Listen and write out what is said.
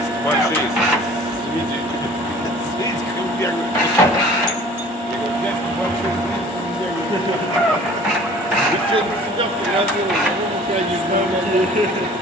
большие с видиком бегают. Я говорю, дядька большой с видиком бегают. Вы что, себя фотографировали? Ну, я не знаю.